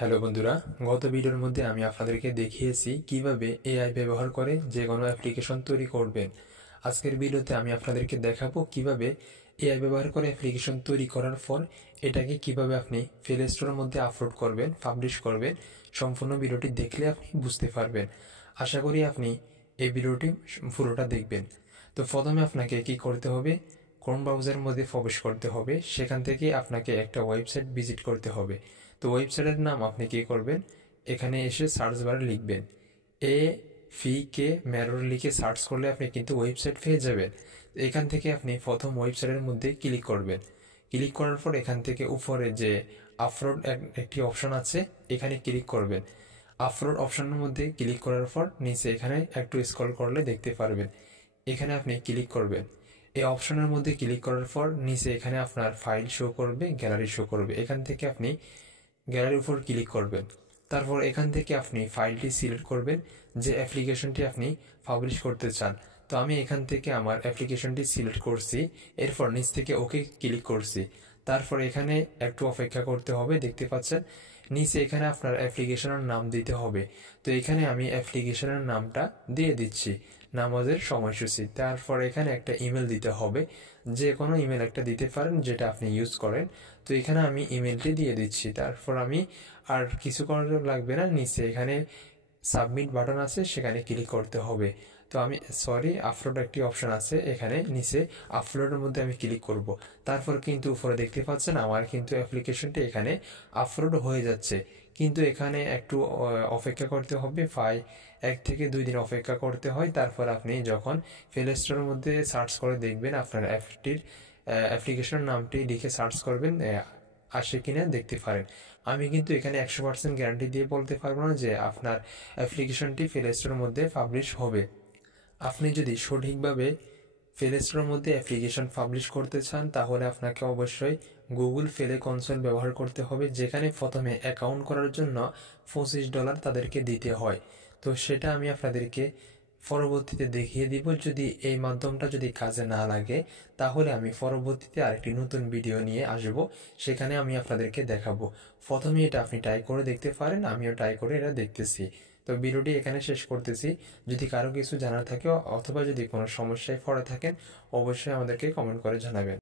Hello বন্ধুরা, গত ভিডিওর মধ্যে আমি আপনাদেরকে দেখিয়েছি কিভাবে এআই ব্যবহার করে যে কোনো অ্যাপ্লিকেশন তৈরি করবেন। আজকের ভিডিওতে আমি আপনাদেরকে দেখাবো কিভাবে এআই ব্যবহার করে অ্যাপ্লিকেশন তৈরি করার পর এটাকে কিভাবে আপনি প্লে স্টোরের মধ্যে আপলোড করবেন, পাবলিশ করবেন। সম্পূর্ণ ভিডিওটি দেখলে আপনি বুঝতে পারবেন। আশা করি আপনি এই ভিডিওটি পুরোটা দেখবেন। তো প্রথমে আপনাকে কি করতে হবে, ক্রোম ব্রাউজারের মধ্যে প্রবেশ করতে হবে। সেখান থেকে আপনাকে একটা ওয়েবসাইট ভিজিট করতে হবে। তো ওয়েবসাইটের নাম আপনি কি করবেন, এখানে এসে সার্চ বারে লিখবেন AFK লিখে সার্চ করলে আপনি কিন্তু ওয়েবসাইট পেয়ে যাবেন। এখান থেকে আপনি প্রথম ওয়েবসাইটের মধ্যে ক্লিক করবেন। ক্লিক করার পর এখান থেকে উপরে যে আপলোড একটি অপশন আছে, এখানে ক্লিক করবেন। আপলোড অপশনের মধ্যে ক্লিক করার পর নিচে এখানে একটু স্ক্রল করলে দেখতে পারবেন, এখানে আপনি ক্লিক করবেন। এই অপশনের মধ্যে ক্লিক করার পর নিচে এখানে আপনার ফাইল শো করবে, গ্যালারি শো করবে। এখান থেকে আপনি গ্যালারির উপর ক্লিক করবেন। তারপর এখান থেকে আপনি ফাইলটি সিলেক্ট করবেন, যে অ্যাপ্লিকেশনটি আপনি পাবলিশ করতে চান। তো আমি এখান থেকে আমার অ্যাপ্লিকেশনটি সিলেক্ট করছি। এরপর নিচ থেকে ওকে ক্লিক করছি। তারপর এখানে একটু অপেক্ষা করতে হবে। দেখতে পাচ্ছেন নিচে এখানে আপনার অ্যাপ্লিকেশনের নাম দিতে হবে। তো এখানে আমি অ্যাপ্লিকেশনের নামটা দিয়ে দিচ্ছি, নামাজের সময়সূচি। তারপর এখানে একটা ইমেল দিতে হবে, যে কোনো ইমেল একটা দিতে পারেন যেটা আপনি ইউজ করেন। তো এখানে আমি ইমেলটি দিয়ে দিচ্ছি। তারপর আমি আর কিছু করার লাগবে না, নিচে এখানে সাবমিট বাটন আছে, সেখানে ক্লিক করতে হবে। তো আমি আপলোড একটি অপশন আছে, এখানে নিচে আপলোডের মধ্যে আমি ক্লিক করব। তারপর কিন্তু উপরে দেখতে পাচ্ছেন আমার কিন্তু অ্যাপ্লিকেশনটি এখানে আপলোড হয়ে যাচ্ছে। কিন্তু এখানে একটু অপেক্ষা করতে হবে, 1 থেকে 2 দিন অপেক্ষা করতে হয়। তারপর আপনি যখন প্লে স্টোরের মধ্যে সার্চ করে দেখবেন, আপনার অ্যাপ্লিকেশনের নামটি লিখে সার্চ করবেন, আসে কিনা দেখতে পারেন। আমি কিন্তু এখানে 100% গ্যারান্টি দিয়ে বলতে পারবো না যে আপনার অ্যাপ্লিকেশনটি প্লে স্টোরের মধ্যে পাবলিশ হবে। আপনি যদি সঠিকভাবে প্লে স্টোরের মধ্যে অ্যাপ্লিকেশন পাবলিশ করতে চান, তাহলে আপনাকে অবশ্যই গুগল প্লে কনসোল ব্যবহার করতে হবে, যেখানে প্রথমে অ্যাকাউন্ট করার জন্য $25 তাদেরকে দিতে হয়। তো সেটা আমি আপনাদেরকে পরবর্তীতে দেখিয়ে দিব। যদি এই মাধ্যমটা যদি কাজে না লাগে, তাহলে আমি পরবর্তীতে আরেকটি নতুন ভিডিও নিয়ে আসব, সেখানে আমি আপনাদেরকে দেখাবো। প্রথমে এটা আপনি ট্রাই করে দেখতে পারেন, আমিও ট্রাই করে এটা দেখতেছি। তো ভিডিওটি এখানে শেষ করতেছি। যদি কারো কিছু জানার থাকে অথবা যদি কোনো সমস্যায় পড়ে থাকেন, অবশ্যই আমাদেরকে কমেন্ট করে জানাবেন।